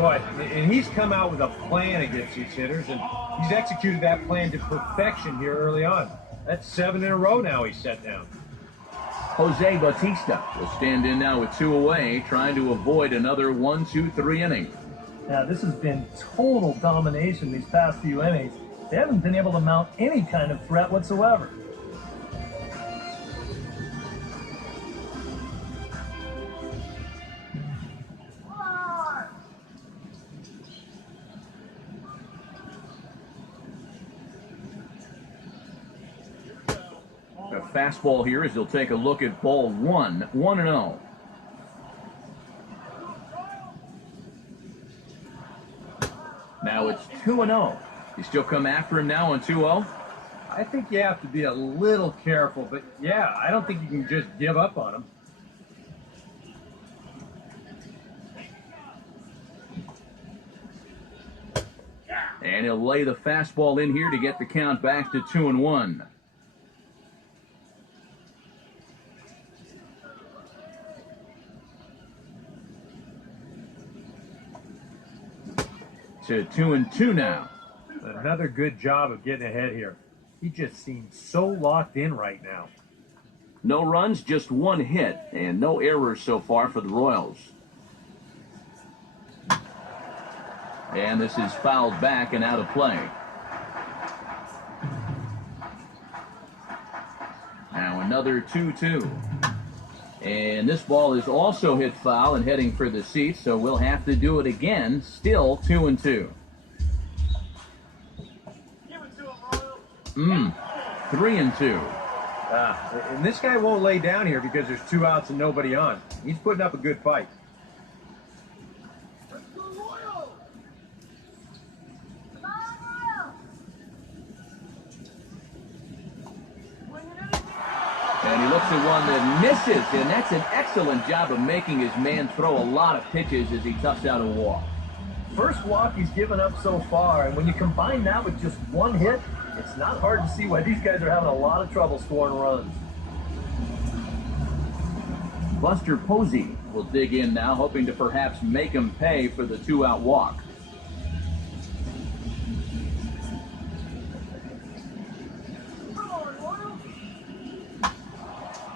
Boy, and he's come out with a plan against these hitters, and he's executed that plan to perfection here early on. That's 7 in a row now he's set down. Jose Bautista will stand in now with 2 away, trying to avoid another 1, 2, 3 inning. Now, this has been total domination these past few innings. They haven't been able to mount any kind of threat whatsoever. A fastball here as he'll take a look at ball 1, 1-0. Now it's 2-0. You still come after him now on 2-0? I think you have to be a little careful, but yeah, I don't think you can just give up on him. And he'll lay the fastball in here to get the count back to 2-1. To 2-2 now. Another good job of getting ahead here. He just seems so locked in right now. No runs, just 1 hit, and no errors so far for the Royals. And this is fouled back and out of play. Now another 2-2. And this ball is also hit foul and heading for the seats, so we'll have to do it again. Still 2-2. 3-2. And this guy won't lay down here because there's 2 outs and nobody on. He's putting up a good fight. And he looks at one that misses, and that's an excellent job of making his man throw a lot of pitches as he toughs out a walk. First walk he's given up so far, and when you combine that with just 1 hit, it's not hard to see why these guys are having a lot of trouble scoring runs. Buster Posey will dig in now, hoping to perhaps make him pay for the 2-out walk.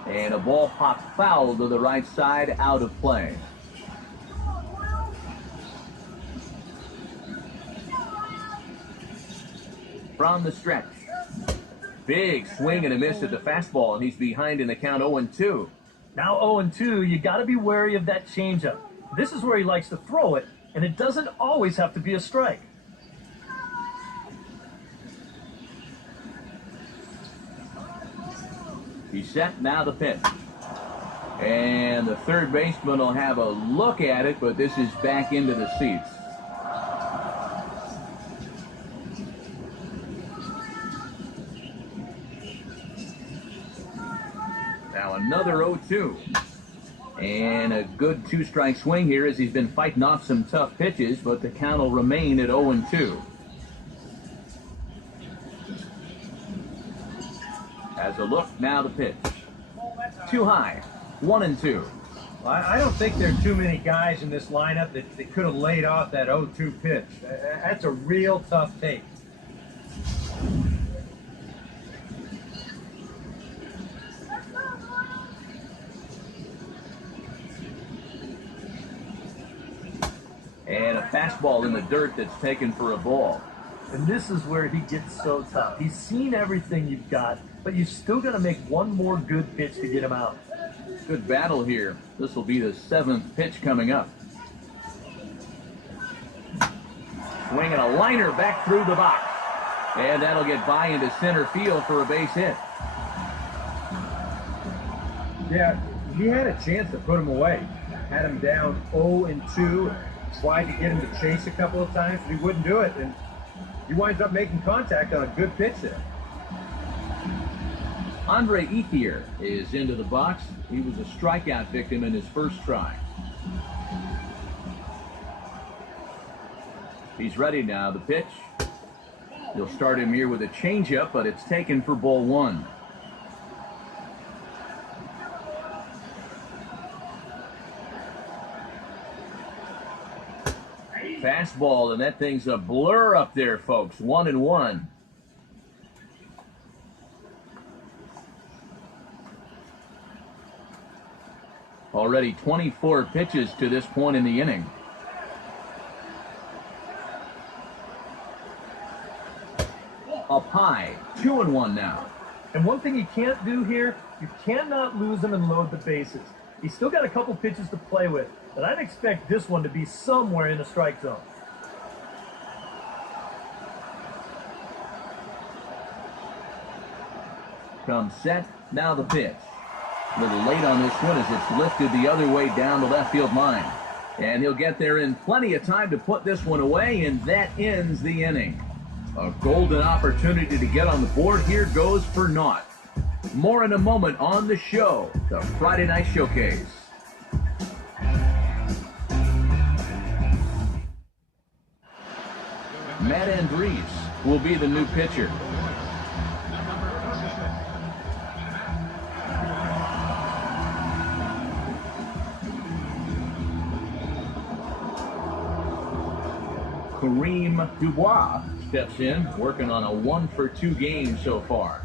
And a ball popped foul to the right side, out of play. From the stretch. Big swing and a miss at the fastball, and he's behind in the count 0-2. Now 0-2, you got to be wary of that changeup. This is where he likes to throw it, and it doesn't always have to be a strike. He's set, now the pitch. And the third baseman will have a look at it, but this is back into the seats. Now another 0-2. And a good 2-strike swing here as he's been fighting off some tough pitches, but the count will remain at 0-2. As a look, now the pitch. Too high, 1-2. Well, I don't think there are too many guys in this lineup that could have laid off that 0-2 pitch. That's a real tough take. And a fastball in the dirt that's taken for a ball. And this is where he gets so tough. He's seen everything you've got, but you've still got to make one more good pitch to get him out. Good battle here. This will be the 7th pitch coming up. Swinging a liner back through the box. And that'll get by into center field for a base hit. Yeah, he had a chance to put him away. Had him down 0-2. Tried to get him to chase a couple of times, but he wouldn't do it. And he winds up making contact on a good pitch there. Andre Ethier is into the box. He was a strikeout victim in his first try. He's ready now. The pitch. He'll start him here with a changeup, but it's taken for ball 1. fastball, and that thing's a blur up there, folks. 1-1. Already 24 pitches to this point in the inning. Up high, 2-1 now. And one thing you can't do here, you cannot lose him and load the bases. He's still got a couple pitches to play with, but I'd expect this one to be somewhere in the strike zone. Comes set, now the pitch. A little late on this one as it's lifted the other way down the left field line. And he'll get there in plenty of time to put this one away, and that ends the inning. A golden opportunity to get on the board here goes for naught. More in a moment on the show, the Friday Night Showcase. Matt Andrees will be the new pitcher. Kareem Dubois steps in, working on a 1-for-2 game so far.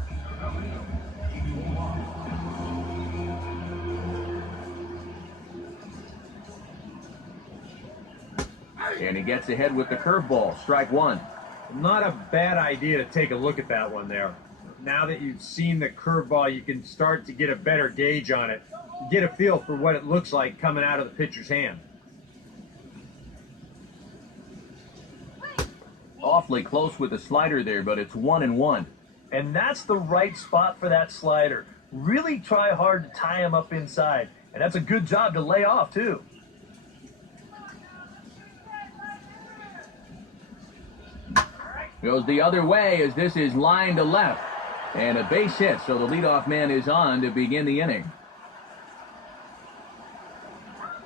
And he gets ahead with the curveball, strike one. Not a bad idea to take a look at that one there. Now that you've seen the curveball, you can start to get a better gauge on it. Get a feel for what it looks like coming out of the pitcher's hand. Awfully close with the slider there, but it's 1-1. And that's the right spot for that slider. Really try hard to tie him up inside. And that's a good job to lay off, too. Goes the other way as this is line to left. And a base hit, so the leadoff man is on to begin the inning.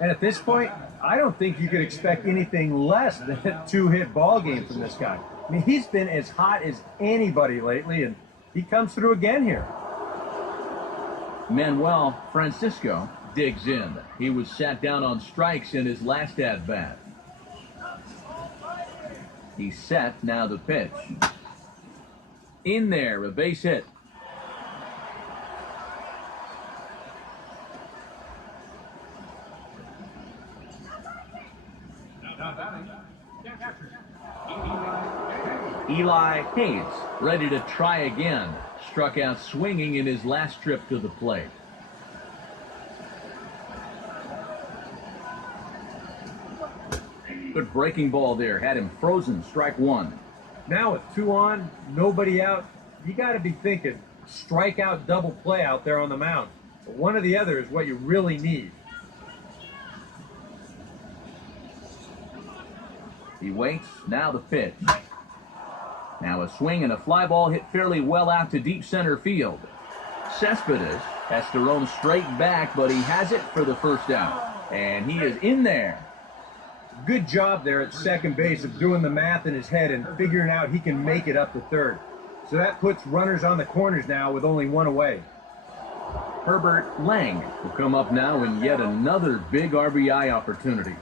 And at this point, I don't think you could expect anything less than a two-hit ball game from this guy. I mean, he's been as hot as anybody lately, and he comes through again here. Manuel Francisco digs in. He was sat down on strikes in his last at-bat. He's set, now the pitch. In there, a base hit. Eli Hayes, ready to try again. Struck out swinging in his last trip to the plate. Good breaking ball there, had him frozen, strike one. Now with two on, nobody out, you got to be thinking strikeout double play out there on the mound. But one or the other is what you really need. He waits, now the pitch. Now a swing and a fly ball hit fairly well out to deep center field. Cespedes has to roam straight back, but he has it for the first out. And he is in there. Good job there at second base of doing the math in his head and figuring out he can make it up to third. So that puts runners on the corners now with only one away. Herbert Lang will come up now in yet another big RBI opportunity.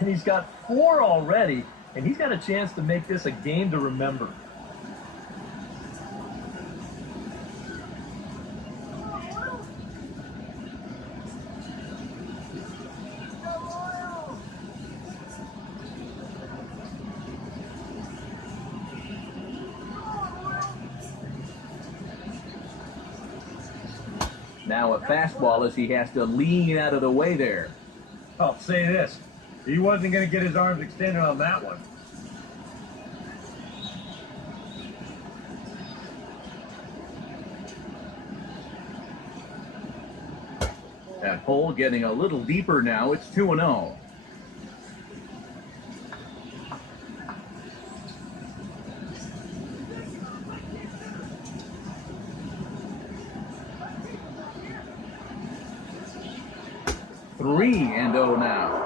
And he's got 4 already, and he's got a chance to make this a game to remember. Now a fastball as he has to lean out of the way there. I'll say this, he wasn't going to get his arms extended on that one. That hole getting a little deeper now. It's 2-0. Three and 0 now.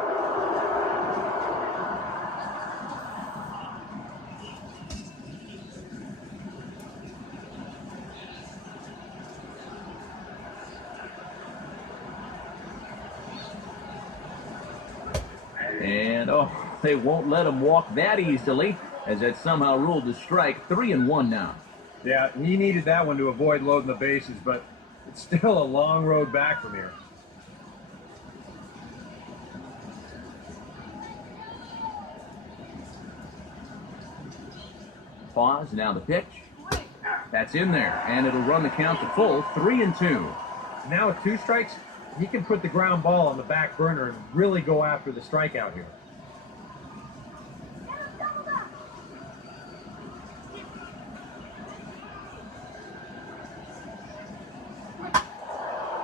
And They won't let him walk that easily, as that somehow ruled a strike. 3-1 now. Yeah, he needed that one to avoid loading the bases, but it's still a long road back from here. Pause, now the pitch. That's in there, and it'll run the count to full. 3-2. Now with 2 strikes, he can put the ground ball on the back burner and really go after the strikeout here.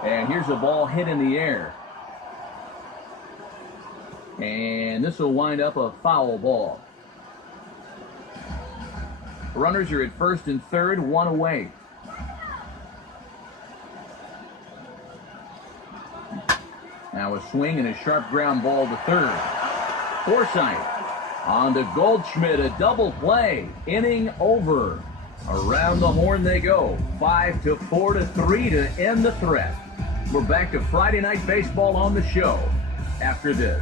And here's a ball hit in the air. And this will wind up a foul ball. Runners are at first and third, 1 away. Now a swing and a sharp ground ball to third. Forsythe on to Goldschmidt, a double play. Inning over. Around the horn they go. 5-4-3 to end the threat. We're back to Friday Night Baseball on the show after this.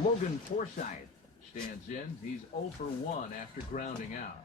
Logan Forsythe stands in. He's 0 for 1 after grounding out.